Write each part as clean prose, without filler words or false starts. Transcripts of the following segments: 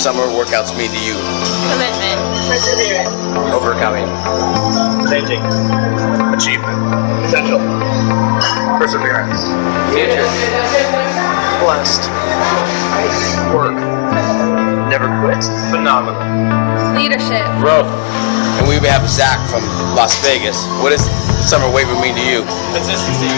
summer workouts mean to you? Commitment. Perseverance. Overcoming. Changing. Achievement. Potential. Perseverance. Future. Blessed. Work. Never quit. Phenomenal. Leadership. Growth. And we have Zach from Las Vegas. What does summer weight room mean to you? Consistency.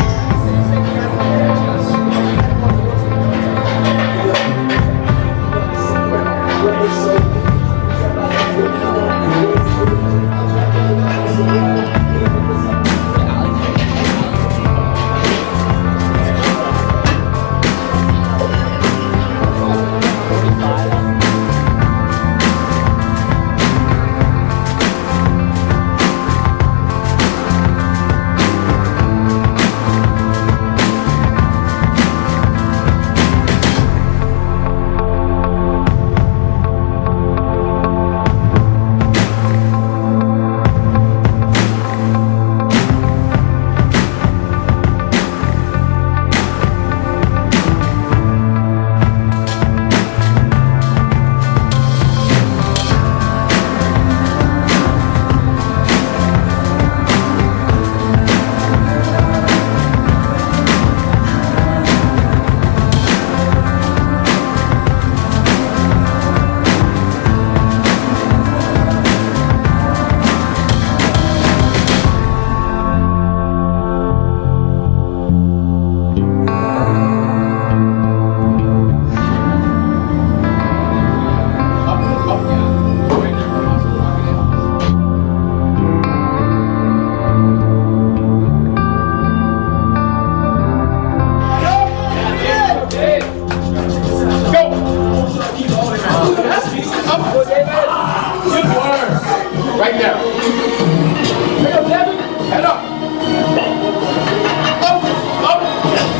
Right now. Head up, Devin. Head up. Up.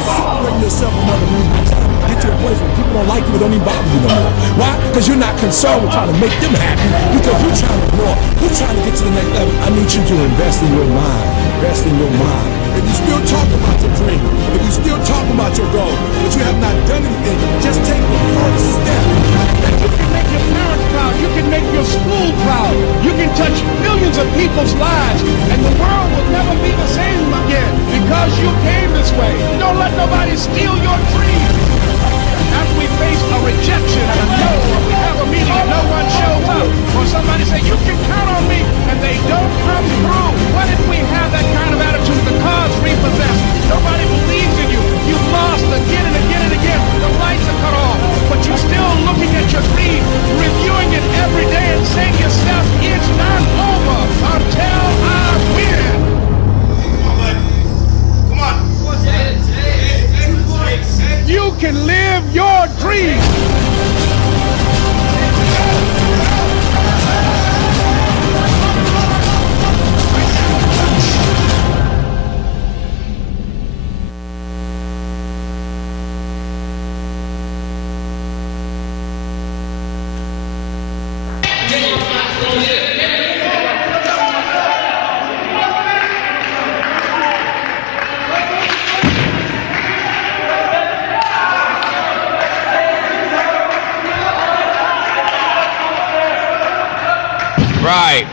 Separate yourself from other movements. Get to a place where people don't like you, it don't even bother you no more. Why? Because you're not concerned with trying to make them happy, because you're trying to grow. You're trying to get to the next level. I need you to invest in your mind. Invest in your mind. If you still talking about your dream, if you still talking about your goal, but you have not done anything, just take the first step. You can make your parents proud. You can make your school proud. You can touch millions of people's lives. And the world will never be the same again because you came this way. Don't let nobody steal your dream. As we face a rejection and a no, or we have a meeting and no one shows up, or somebody say, you can count on me, and they don't come through. What if we have that kind of attitude? The cards repossessed. Nobody believes in you. You've lost again and again and again. The lights are cut off. But you're still looking at your dream, reviewing it every day and saying to yourself, it's not over until I win. Come on. You can live your dream. Right.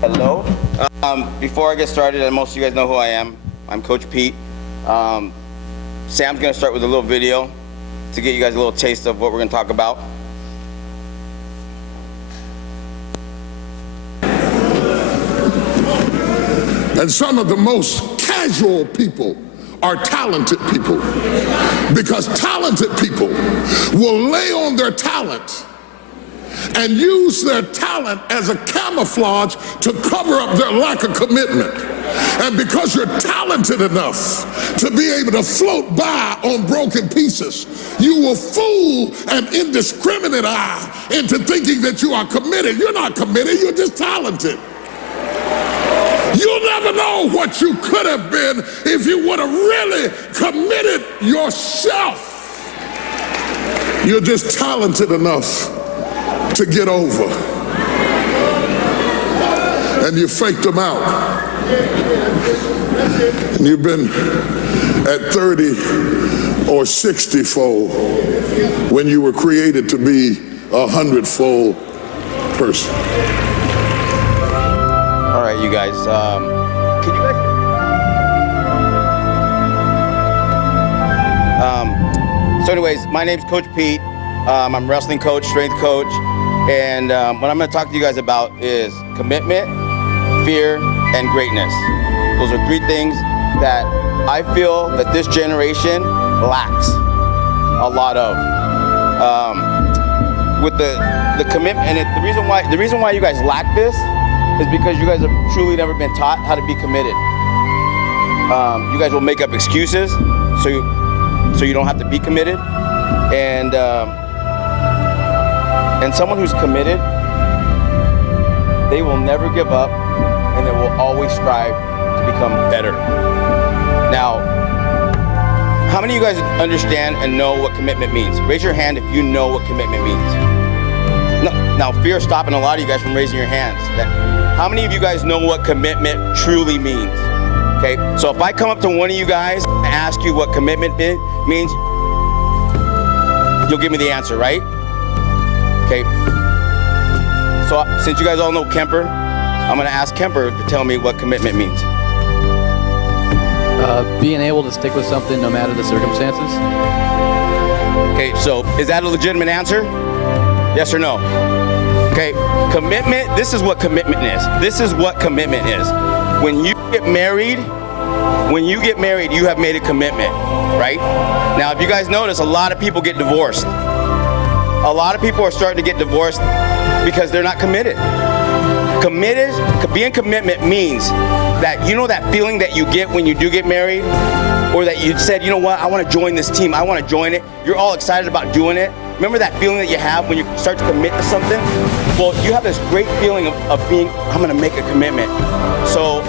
Hello. Before I get started, and most of you guys know who I am, I'm Coach Pete. Sam's going to start with a little video to get you guys a little taste of what we're going to talk about. And some of the most casual people are talented people, because talented people will lay on their talent and use their talent as a camouflage to cover up their lack of commitment. And because you're talented enough to be able to float by on broken pieces, you will fool an indiscriminate eye into thinking that you are committed. You're not committed, you're just talented. You'll never know what you could have been if you would have really committed yourself. You're just talented enough to get over. And you faked them out. And you've been at 30 or 60-fold when you were created to be 100-fold person. All right, you guys. Can you guys? So anyways, my name's Coach Pete. I'm a wrestling coach, strength coach, and what I'm going to talk to you guys about is commitment, fear, and greatness. Those are three things that I feel that this generation lacks a lot of. With the commitment, and the reason why you guys lack this is because you guys have truly never been taught how to be committed. You guys will make up excuses so you don't have to be committed, and someone who's committed, they will never give up, and they will always strive to become better. Now, how many of you guys understand and know what commitment means? Raise your hand if you know what commitment means. Now, fear is stopping a lot of you guys from raising your hands. How many of you guys know what commitment truly means? Okay, so if I come up to one of you guys and ask you what commitment means, you'll give me the answer, right? Okay, so since you guys all know Kemper, I'm gonna ask Kemper to tell me what commitment means. Being able to stick with something no matter the circumstances. Okay, so is that a legitimate answer? Yes or no? Okay, commitment, this is what commitment is. This is what commitment is. When you get married, you have made a commitment, right? Now, if you guys notice, a lot of people get divorced. A lot of people are starting to get divorced because they're not committed. Being commitment means that, you know, that feeling that you get when you do get married, or that you said, you know what, I want to join this team, I want to join it. You're all excited about doing it. Remember that feeling that you have when you start to commit to something? Well, you have this great feeling of being, I'm going to make a commitment. So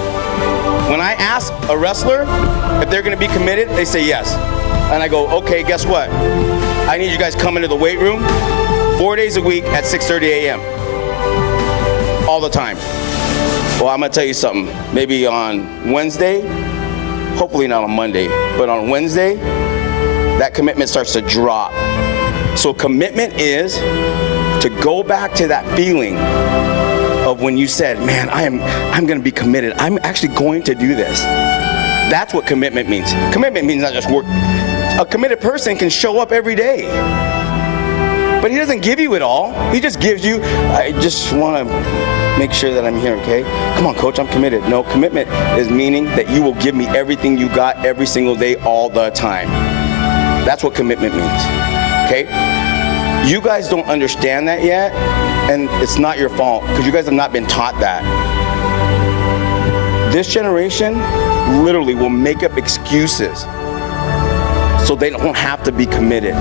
when I ask a wrestler if they're going to be committed, they say yes. And I go, okay, guess what? I need you guys coming to the weight room 4 days a week at 6:30 a.m. all the time. Well, I'm going to tell you something. Maybe on Wednesday, hopefully not on Monday, but on Wednesday, that commitment starts to drop. So commitment is to go back to that feeling of when you said, man, I'm going to be committed. I'm actually going to do this. That's what commitment means. Commitment means not just work. A committed person can show up every day, but he doesn't give you it all. He just gives you, I just want to make sure that I'm here, okay? Come on, coach, I'm committed. No, commitment is meaning that you will give me everything you got every single day, all the time. That's what commitment means, okay? You guys don't understand that yet, and it's not your fault, because you guys have not been taught that. This generation literally will make up excuses so they don't have to be committed.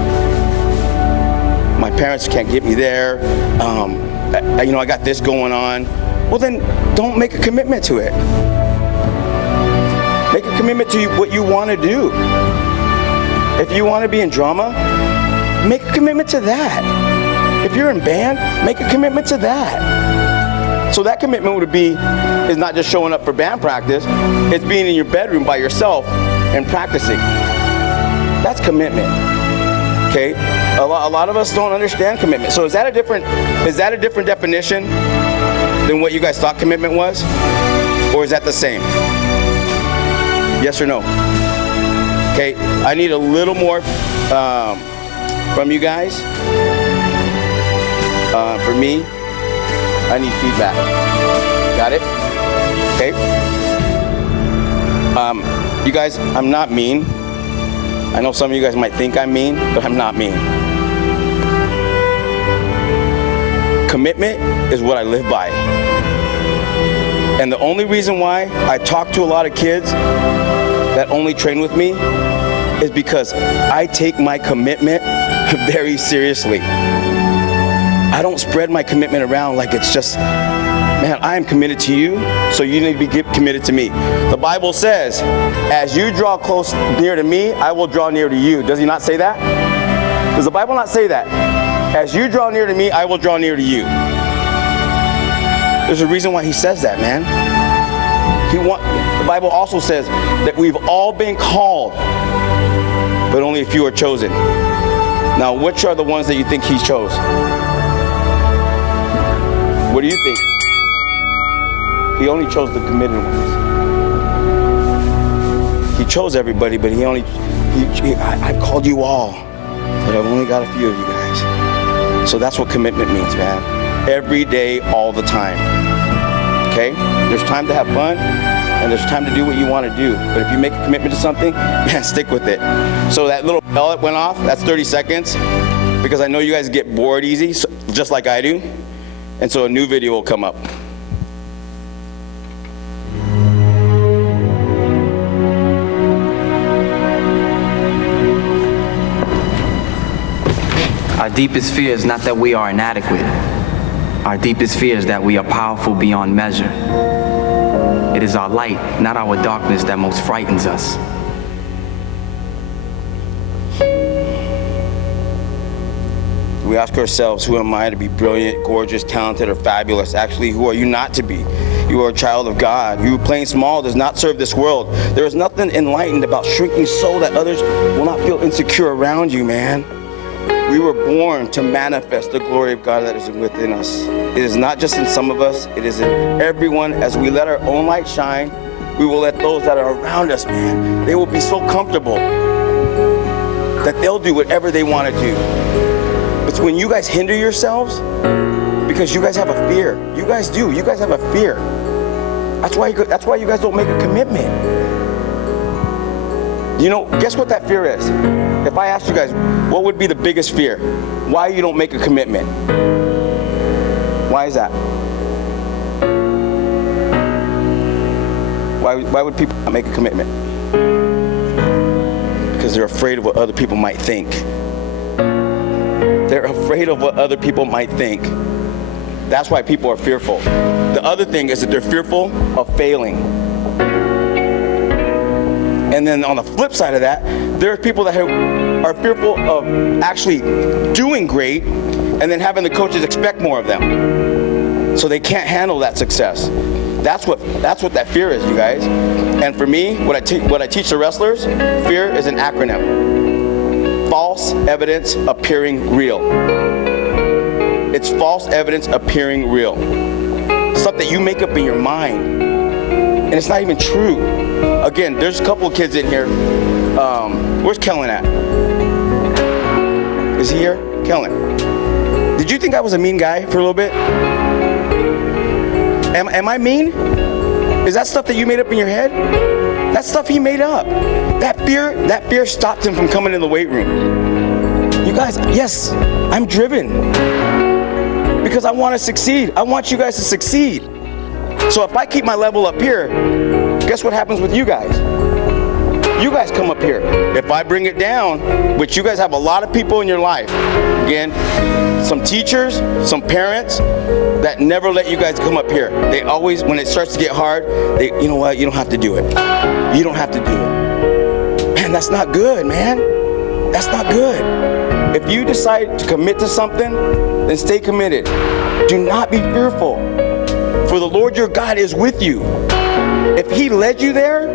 My parents can't get me there. I got this going on. Well, then don't make a commitment to it. Make a commitment to what you want to do. If you want to be in drama, make a commitment to that. If you're in band, make a commitment to that. So that commitment is not just showing up for band practice, it's being in your bedroom by yourself and practicing. That's commitment. Okay? A lot of us don't understand commitment. So is that a different definition than what you guys thought commitment was? Or is that the same? Yes or no? Okay, I need a little more from you guys. For me, I need feedback. Got it? Okay. You guys, I'm not mean. I know some of you guys might think I'm mean, but I'm not mean. Commitment is what I live by. And the only reason why I talk to a lot of kids that only train with me is because I take my commitment very seriously. I don't spread my commitment around like it's just, man, I am committed to you, so you need to be committed to me. The Bible says, as you draw close near to me, I will draw near to you. Does he not say that? Does the Bible not say that? As you draw near to me, I will draw near to you. There's a reason why he says that, man. The Bible also says that we've all been called, but only a few are chosen. Now, which are the ones that you think he chose? What do you think? He only chose the committed ones. He chose everybody, but I've called you all, but I've only got a few of you guys. So that's what commitment means, man. Every day, all the time. Okay? There's time to have fun, and there's time to do what you want to do. But if you make a commitment to something, man, stick with it. So that little bell that went off, that's 30 seconds, because I know you guys get bored easy, just like I do. And so a new video will come up. Our deepest fear is not that we are inadequate. Our deepest fear is that we are powerful beyond measure. It is our light, not our darkness, that most frightens us. We ask ourselves, who am I to be brilliant, gorgeous, talented, or fabulous? Actually, who are you not to be? You are a child of God. You playing small does not serve this world. There is nothing enlightened about shrinking so that others will not feel insecure around you, man. We were born to manifest the glory of God that is within us. It is not just in some of us, it is in everyone. As we let our own light shine, we will let those that are around us, man, they will be so comfortable that they'll do whatever they want to do. It's when you guys hinder yourselves because you guys have a fear. You guys do. You guys have a fear. That's why you guys don't make a commitment. You know, guess what that fear is? If I asked you guys, what would be the biggest fear? Why you don't make a commitment? Why is that? Why would people not make a commitment? Because they're afraid of what other people might think. They're afraid of what other people might think. That's why people are fearful. The other thing is that they're fearful of failing. And then on the flip side of that, there are people that are fearful of actually doing great and then having the coaches expect more of them. So they can't handle that success. That's what that fear is, you guys. And for me, what I teach the wrestlers, fear is an acronym. False evidence appearing real. It's false evidence appearing real. Stuff that you make up in your mind. And it's not even true. Again, there's a couple of kids in here. Where's Kellen at? Is he here? Kellen. Did you think I was a mean guy for a little bit? Am I mean? Is that stuff that you made up in your head? That's stuff he made up. That fear stopped him from coming in the weight room. You guys, yes, I'm driven. Because I want to succeed. I want you guys to succeed. So if I keep my level up here, guess what happens with you guys? You guys come up here. If I bring it down, which you guys have a lot of people in your life, again, some teachers, some parents that never let you guys come up here. They always, when it starts to get hard, you know what, you don't have to do it. You don't have to do it. Man, that's not good, man. That's not good. If you decide to commit to something, then stay committed. Do not be fearful. For the Lord your God is with you. If he led you there,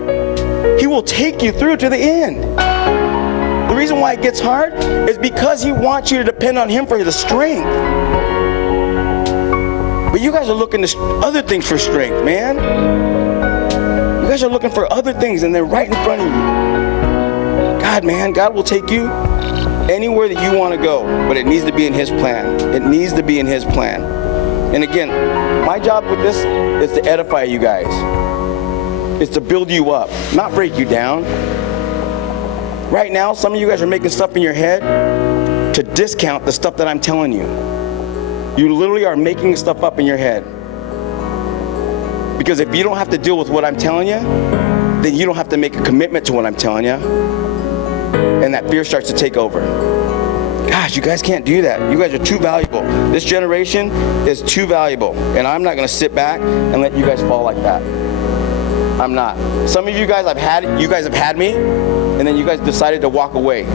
he will take you through to the end. The reason why it gets hard is because he wants you to depend on him for the strength. But you guys are looking to other things for strength, man. You guys are looking for other things and they're right in front of you. God, man, God will take you anywhere that you want to go, but it needs to be in his plan. It needs to be in his plan. And again, my job with this is to edify you guys. It's to build you up, not break you down. Right now, some of you guys are making stuff in your head to discount the stuff that I'm telling you. You literally are making stuff up in your head. Because if you don't have to deal with what I'm telling you, then you don't have to make a commitment to what I'm telling you. And that fear starts to take over. Gosh, you guys can't do that. You guys are too valuable. This generation is too valuable. And I'm not going to sit back and let you guys fall like that. I'm not. Some of you guys have had me, and then you guys decided to walk away.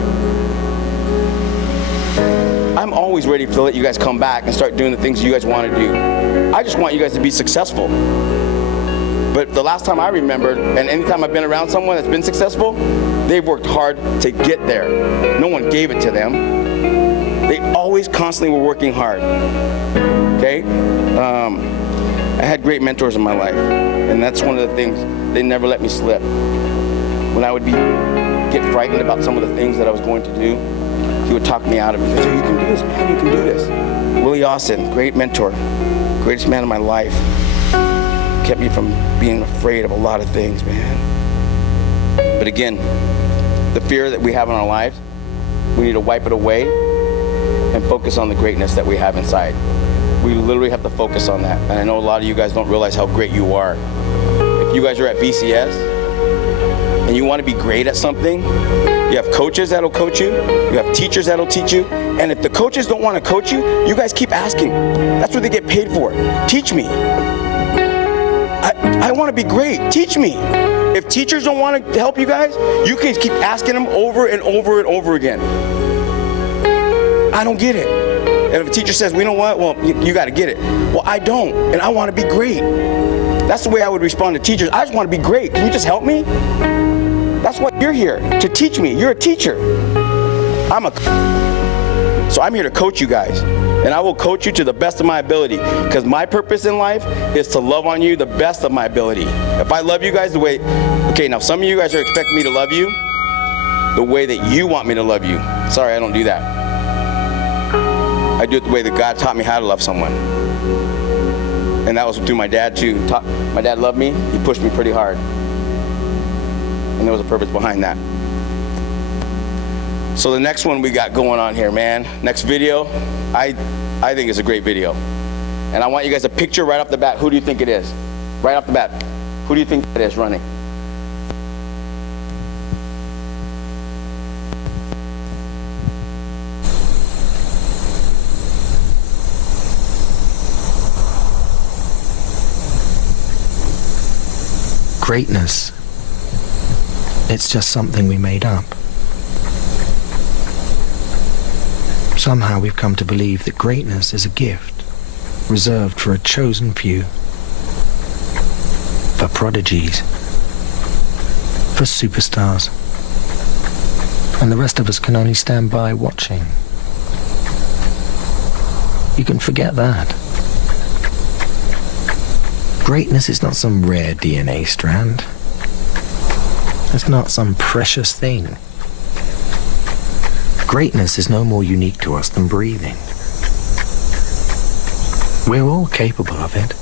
I'm always ready to let you guys come back and start doing the things you guys want to do. I just want you guys to be successful. But the last time I remembered, and anytime I've been around someone that's been successful, they've worked hard to get there. No one gave it to them. They always constantly were working hard. Okay? I had great mentors in my life, and that's one of the things, they never let me slip. When I would get frightened about some of the things that I was going to do, he would talk me out of it. He would say, you can do this, man, you can do this. Willie Austin, great mentor, greatest man in my life. Kept me from being afraid of a lot of things, man. But again, the fear that we have in our lives, we need to wipe it away and focus on the greatness that we have inside. We literally have to focus on that. And I know a lot of you guys don't realize how great you are. If you guys are at VCS and you want to be great at something, you have coaches that'll coach you, you have teachers that'll teach you, and if the coaches don't want to coach you, you guys keep asking. That's what they get paid for. Teach me. I want to be great. Teach me. If teachers don't want to help you guys, you can keep asking them over and over and over again. I don't get it. And if a teacher says, well, you know what? Well, you got to get it. Well, I don't, and I want to be great. That's the way I would respond to teachers. I just want to be great. Can you just help me? That's why you're here, to teach me. You're a teacher. So I'm here to coach you guys. And I will coach you to the best of my ability, because my purpose in life is to love on you the best of my ability. If I love you guys the way, okay, now some of you guys are expecting me to love you the way that you want me to love you. Sorry, I don't do that. I do it the way that God taught me how to love someone. And that was through my dad too. My dad loved me, he pushed me pretty hard. And there was a purpose behind that. So the next one we got going on here, man. Next video, I think it's a great video. And I want you guys to picture right off the bat, who do you think it is? Right off the bat, who do you think it is running? Greatness, it's just something we made up. Somehow we've come to believe that greatness is a gift, reserved for a chosen few, for prodigies, for superstars, and the rest of us can only stand by watching. You can forget that. Greatness is not some rare DNA strand. It's not some precious thing. Greatness is no more unique to us than breathing. We're all capable of it.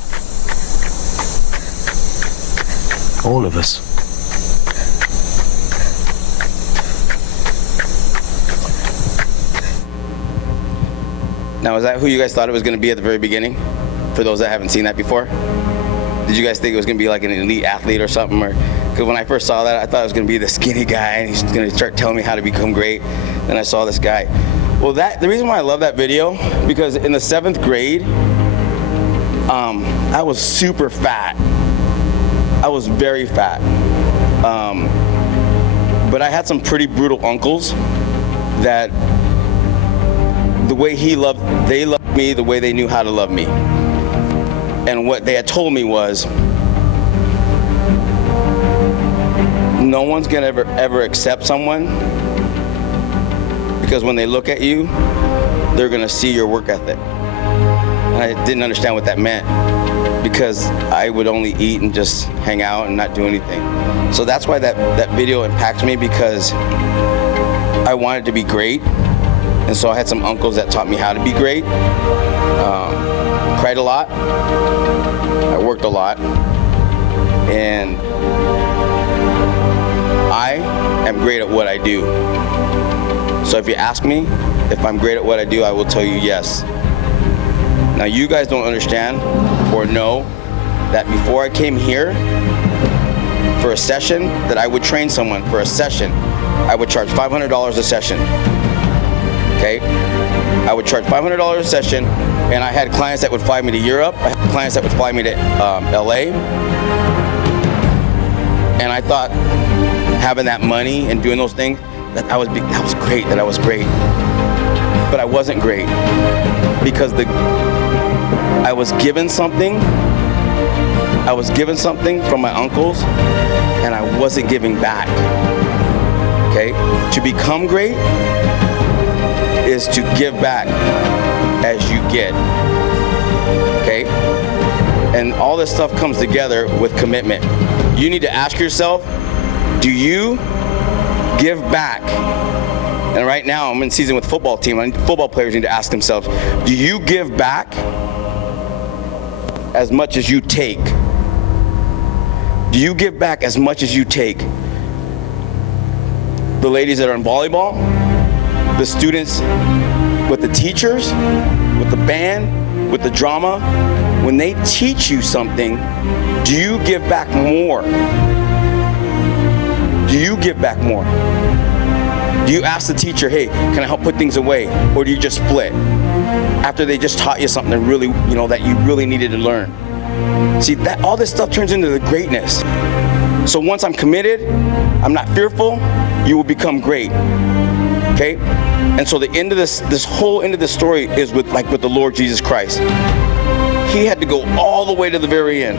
All of us. Now, is that who you guys thought it was going to be at the very beginning? For those that haven't seen that before? Did you guys think it was going to be like an elite athlete or something? Because when I first saw that, I thought it was going to be the skinny guy and he's going to start telling me how to become great. Then I saw this guy. Well, the reason why I love that video, because in the 7th grade, I was super fat. I was very fat. But I had some pretty brutal uncles that the way they loved me the way they knew how to love me. And what they had told me was, no one's gonna ever accept someone, because when they look at you, they're gonna see your work ethic. And I didn't understand what that meant, because I would only eat and just hang out and not do anything. So that's why that video impacts me, because I wanted to be great. And so I had some uncles that taught me how to be great. Cried a lot. I worked a lot. And I am great at what I do. So if you ask me if I'm great at what I do, I will tell you yes. Now you guys don't understand or know that before I came here for a session, that I would train someone for a session, I would charge $500 a session. Okay? I would charge $500 a session, and I had clients that would fly me to Europe. I had clients that would fly me to LA. And I thought having that money and doing those things, that was great, that I was great. but I wasn't great because I was given something. I was given something from my uncles, and I wasn't giving back. Okay? To become great is to give back as you get. Okay? And all this stuff comes together with commitment. You need to ask yourself, do you give back? And right now, I'm in season with football team. Football players need to ask themselves, do you give back as much as you take? Do you give back as much as you take? The ladies that are in volleyball, the students with the teachers, with the band, with the drama, when they teach you something, do you give back more? Do you give back more? Do you ask the teacher, hey, can I help put things away? Or do you just split after they just taught you something really, that you really needed to learn? See, that all this stuff turns into the greatness. So once I'm committed, I'm not fearful, you will become great. Okay? And so the end of this whole end of the story is with the Lord Jesus Christ. He had to go all the way to the very end.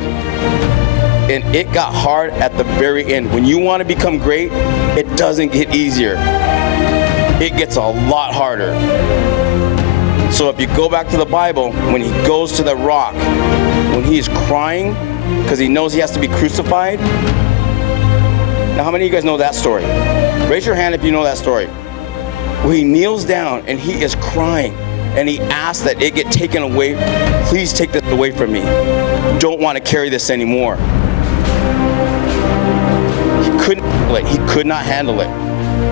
And it got hard at the very end. When you want to become great, it doesn't get easier. It gets a lot harder. So if you go back to the Bible, when he goes to the rock, when he is crying because he knows he has to be crucified. Now, how many of you guys know that story? Raise your hand if you know that story. Where he kneels down and he is crying and he asks that it get taken away. Please take this away from me. Don't want to carry this anymore. He couldn't handle it. He could not handle it.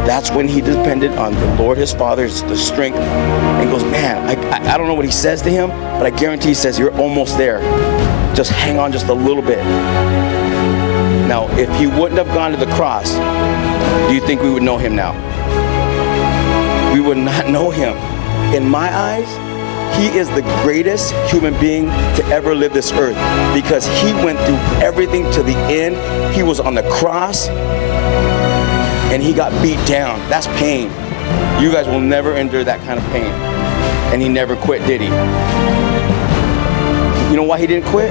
That's when he depended on the Lord, his Father's the strength, and goes, man, I don't know what he says to him, but I guarantee he says, you're almost there. Just hang on just a little bit. Now, if he wouldn't have gone to the cross, do you think we would know him now? We would not know him. In my eyes, he is the greatest human being to ever live this earth because he went through everything to the end. He was on the cross and he got beat down. That's pain. You guys will never endure that kind of pain. And he never quit, did he? You know why he didn't quit?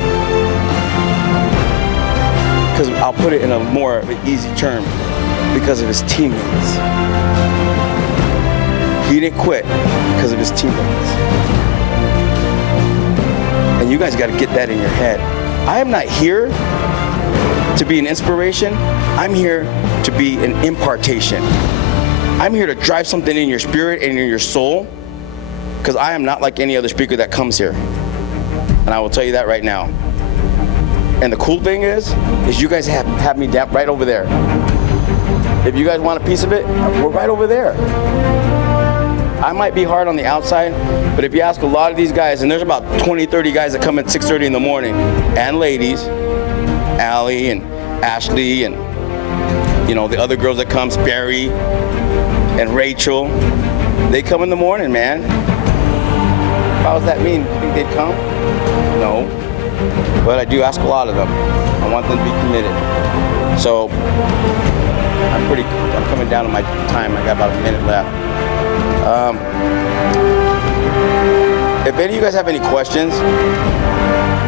Because I'll put it in a more easy term, because of his teammates. He didn't quit because of his teammates. And you guys got to get that in your head. I am not here to be an inspiration. I'm here to be an impartation. I'm here to drive something in your spirit and in your soul, because I am not like any other speaker that comes here. And I will tell you that right now. And the cool thing is you guys have me down right over there. If you guys want a piece of it, we're right over there. I might be hard on the outside, but if you ask a lot of these guys, and there's about 20, 30 guys that come at 6:30 in the morning, and ladies, Allie and Ashley, and the other girls that come, Barry and Rachel, they come in the morning, man. How does that mean? You think they'd come? No. But I do ask a lot of them. I want them to be committed. So I'm coming down to my time. I got about a minute left. If any of you guys have any questions,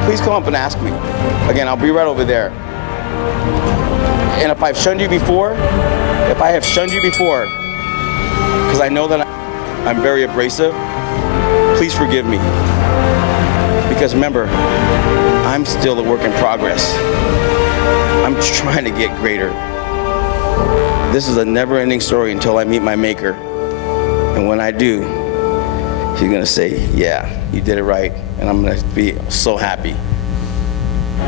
please come up and ask me. Again, I'll be right over there. And if I've shunned you before, because I know that I'm very abrasive, please forgive me. Because remember, I'm still a work in progress. I'm trying to get greater. This is a never-ending story until I meet my Maker. And when I do, he's gonna say, yeah, you did it right. And I'm gonna be so happy.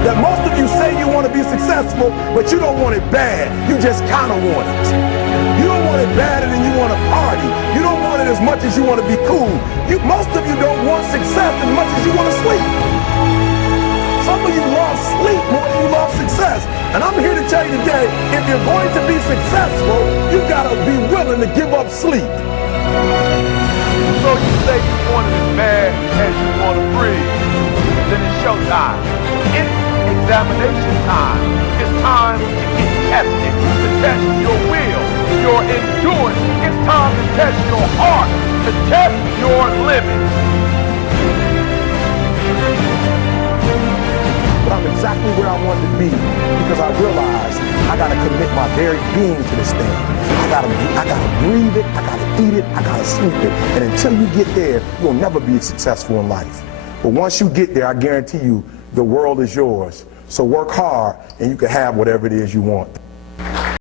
That most of you say you want to be successful, but you don't want it bad. You just kind of want it. You don't want it bad and then you want to party. You don't want it as much as you want to be cool. Most of you don't want success as much as you want to sleep. Some of you love sleep more than you love success. And I'm here to tell you today, if you're going to be successful, you got to be willing to give up sleep. So you say you want it as bad as you want to breathe. Then it's showtime. It's examination time. It's time to get tested, to test your will, your endurance. It's time to test your heart, to to test your limits. But I'm exactly where I wanted to be because I realized I gotta commit my very being to this thing. I gotta breathe it, I gotta eat it, I gotta sleep it. And until you get there, you'll never be successful in life. But once you get there, I guarantee you, the world is yours. So work hard and you can have whatever it is you want.